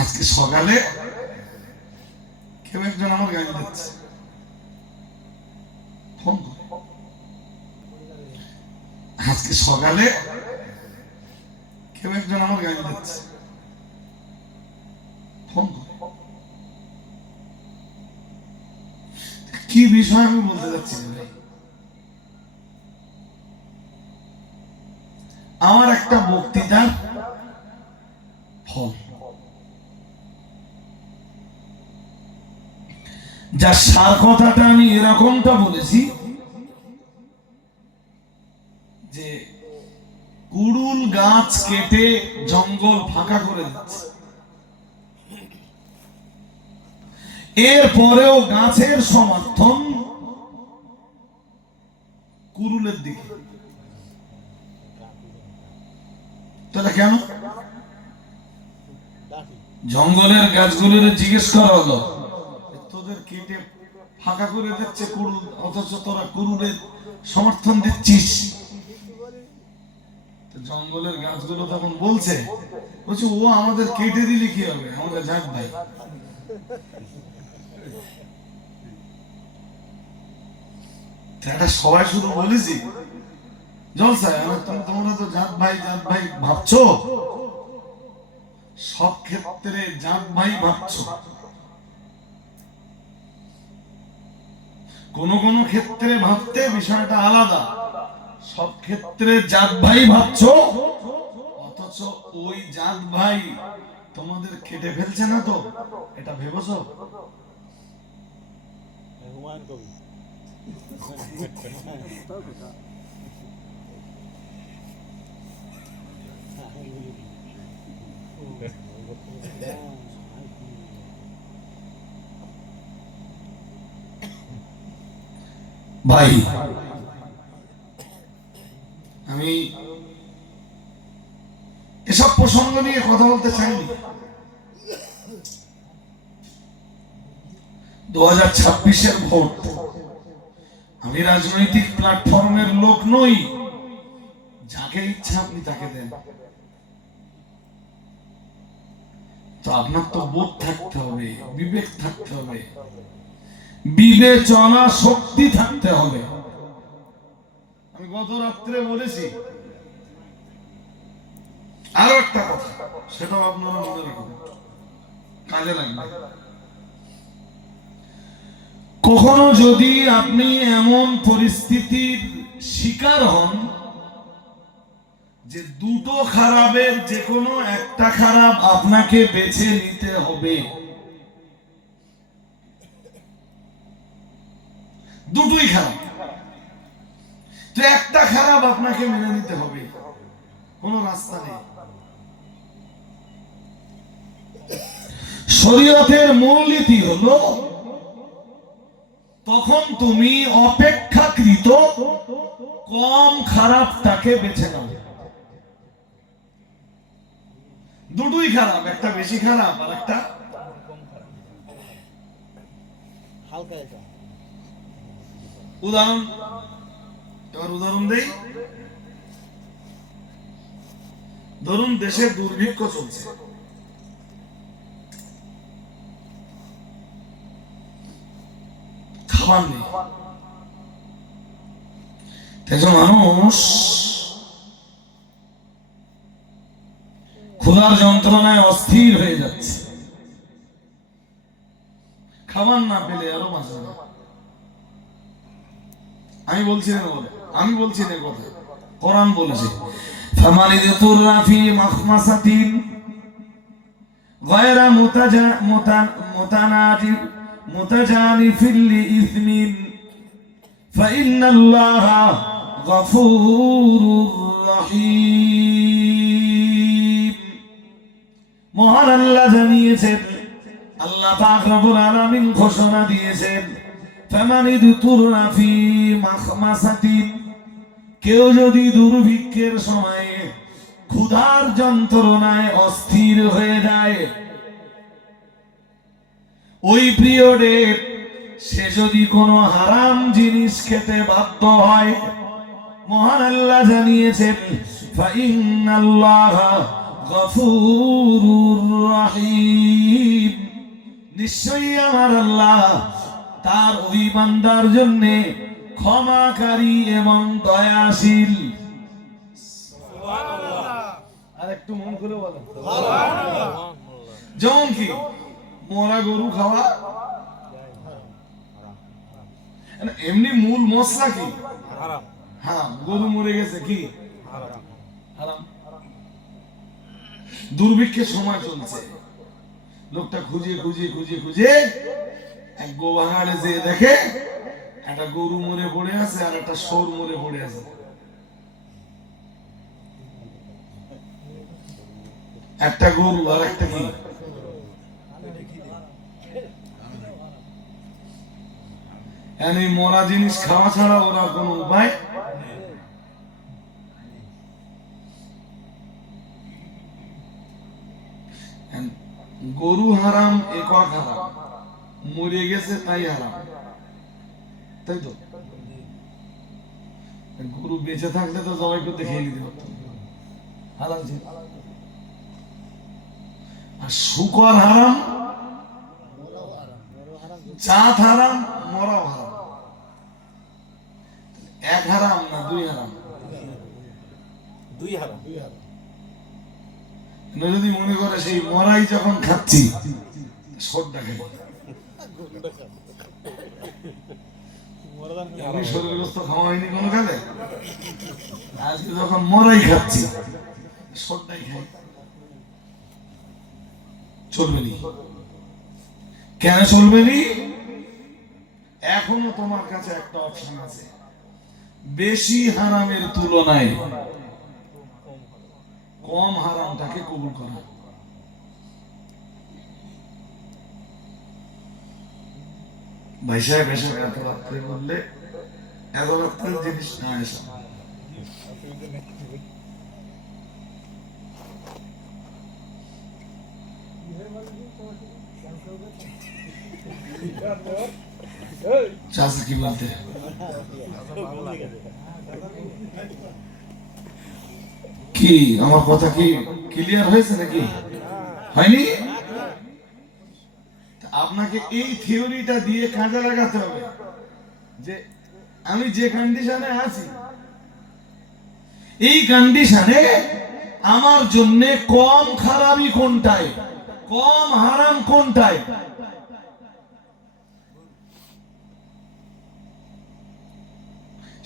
আজকে সকালে কেউ একজন আমার গাড়ি দিচ্ছে, ফোন করে। আজকে সকালে কেউ একজন আমার গাড়ি দিচ্ছে, ফোন করে। কি বিষয় আমি বলতে যাচ্ছি ভাই, আমার একটা বক্তৃতার ফল, যার সার কথাটা আমি এরকমটা বলেছি যে কুড়ুল গাছ কেটে জঙ্গল ফাঁকা করে দিচ্ছে, এরপরেও গাছের সমর্থন কুড়ুলের দিকে। তাহলে কেন জঙ্গলের গাছগুলোর জিজ্ঞেস করা হলো, তোদের কেটে ফাঁকা করে দিচ্ছে কুড়ুল, অথচ তোরা কুড়ুলের সমর্থন দিচ্ছিস? জঙ্গলের গাছগুলো তখন বলছে ও আমাদের কেটে দিলে কি হবে, আমাদের জাত ভাই। এটা সবাই শুধু বলেছি জলসায়, তোমরা তো জাত ভাই ভাবছো, সব ক্ষেত্রে জাত ভাই ভাবছো, কোন কোন ক্ষেত্রে ভাবতে বিষয়টা আলাদা, সব ক্ষেত্রে জাত ভাই ভাবছো, অথচ ওই জাত ভাই তোমাদের কেটে ফেলছে না তো, এটা ভেবেছো? ভাই আমি এসব প্রসঙ্গ নিয়ে কথা বলতে চাইনি। 2026-এর ভোট, আমি রাজনৈতিক প্ল্যাটফর্মের লোক নই, যাকে ইচ্ছা আপনি তাকে দেন, তো আপনার তো বোধ থাকতে হবে, বিবেক থাকতে হবে, বিবেচনা শক্তি থাকতে হবে। আমি গত রাত্রে বলেছি আরো একটা কথা, সেটাও আপনারা মনে রাখবেন, কাজে লাগবে। কখনো যদি আপনি এমন পরিস্থিতির শিকার হন যে দুটো খারাপের যে কোনো একটা খারাপ আপনাকে বেছে নিতে হবে, দুটোই খারাপ, তো একটা খারাপ আপনাকে মেনে নিতে হবে, কোনো রাস্তা নেই। শরীয়তের মূলনীতি হলো তখন তুমি অপেক্ষাকৃত কম খারাপটাকে বেছে নাও। দুটোই খারাপ, একটা বেশি খারাপ আর একটা হালকা। উদাহরণ দেই, ধরুন দেশে দুর্ভিক্ষ চলছে, খাবার নেই, মানুষ ক্ষুধার যন্ত্রণায় অস্থির হয়ে যাচ্ছে, খাবার না পেলে আরো বাঁচে না। আমি বলছি না কথা, কোরআন বলেছে ফামানি যুতুররা ফি মাখমাসাতিন গায়রা মুতাজানিফিল লিইসমিন ফাইন্নাল্লাহা গফুরুর রহিম। মহান আল্লাহ জানিয়েছেন, আল্লাহ পাক রব্বুল আলামিন ঘোষণা দিয়েছেন, ফামানি যুতুররা ফি মাখমাসাতিন, কেউ যদি দুর্ভিক্ষের সময়ে ক্ষুধার যন্ত্রণায় অস্থির হয়ে যায়, ওই পিরিয়ডে সে যদি কোনো হারাম জিনিস খেতে বাধ্য হয়, মহান আল্লাহ জানিয়েছেন ফাইন্নাল্লাহা গফুরুর রহিম। নিশ্চয়ই আমার আল্লাহ তার ওই বান্দার জন্য ক্ষমাকারী এবং দয়াশীল। আর একটু মন করে বলেন যেমন কি মরা গরু খাওয়া, এমনি মূল মশলা কি হারাম, গরু মরে গেছে কি হারাম। দুর্ভিক্ষের সময় চলছে, লোকটা খুঁজে খুঁজে খুঁজে খুঁজে এক গোবাহাড়ে যেয়ে দেখে একটা গরু মরে পড়ে আছে আর একটা সর মরে পড়ে আছে। একটা গরু আর একটা কি এই মরা জিনিস খাওয়া ছাড়া ওরা কোনো উপায়। গরু হারাম, একক হারাম, মরে গেছে তাই হারাম, তাই তো? গরু বেঁচে থাকলে তো জবাই করতে খেয়ে নিতে পারত, হারাম ছিল। আর শুকর হারাম, জাত হারাম, মরাও হারাম। এক হারাম না দুই হারাম? দুই হারাম। যদি মনে করে সেই মরাই যখন খাচ্ছি সরটা খাই, শরীরগ্রস্ত খাওয়া হয়নি কোনো কালে, আজকে যখন মরাই খাচ্ছি সরটাই খাই, চলবে নি? কেন চলবে নি? এখনো তোমার কাছে একটা অপশন আছে, বেশি হারামের তুলনায় কম হারামটাকে কবুল করা। ভাই সাহেব এসব এত রাত্রে বললে এত রাত্রের জিনিস না এসব। চাষি কি বলতে কি আমার কথা কি ক্লিয়ার হয়েছে নাকি হয়নি? আপনাকে এই থিওরিটা দিয়ে কাজে লাগাতে হবে যে আমি যে কন্ডিশনে আছি এই কন্ডিশনে আমার জন্য কম খারাপই কোনটায়, কম হারাম কোনটায়।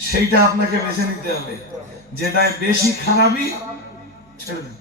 সেইটা আপনাকে বেছে নিতে হবে, যেটায় বেশি খারাপই ছেড়ে দেন।